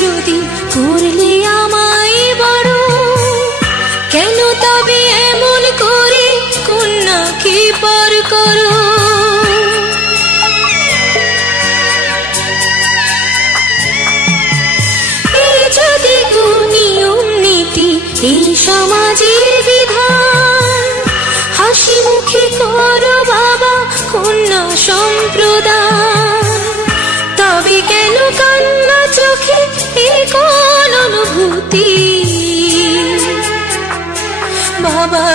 যদি আমায় বড়? কেন তবে এমন করে কন্যাকে পর করো? যদি নিয়ম নীতি এই সমাজের বিধান, হাসি মুখে করো বাবা কন্যা সম্প্রদায়।